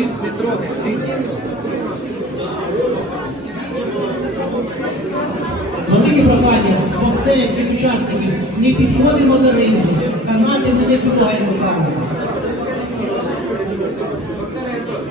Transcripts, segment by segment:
Крім Петро, Велике прохання боксерів всіх учасників. Не підходимо до рингу, канати не допомагаємо камеру. Боксери готові.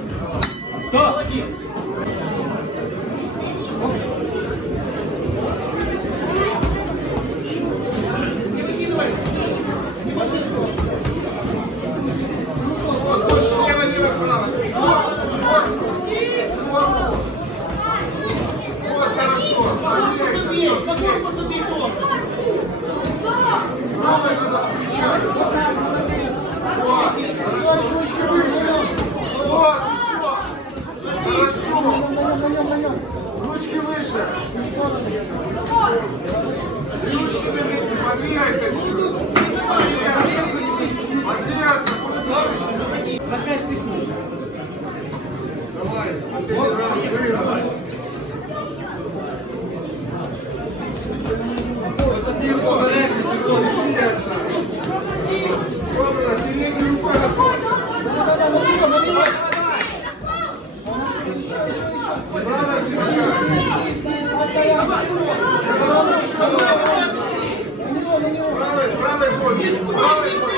Ручки выше. Ручки выше! Ручки вниз, подвигайся чуть-чуть. Правий, правий, правий, правий, правий, правий,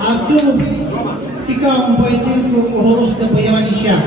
А в цьому цікавому поєдинку оголошується поява ніща.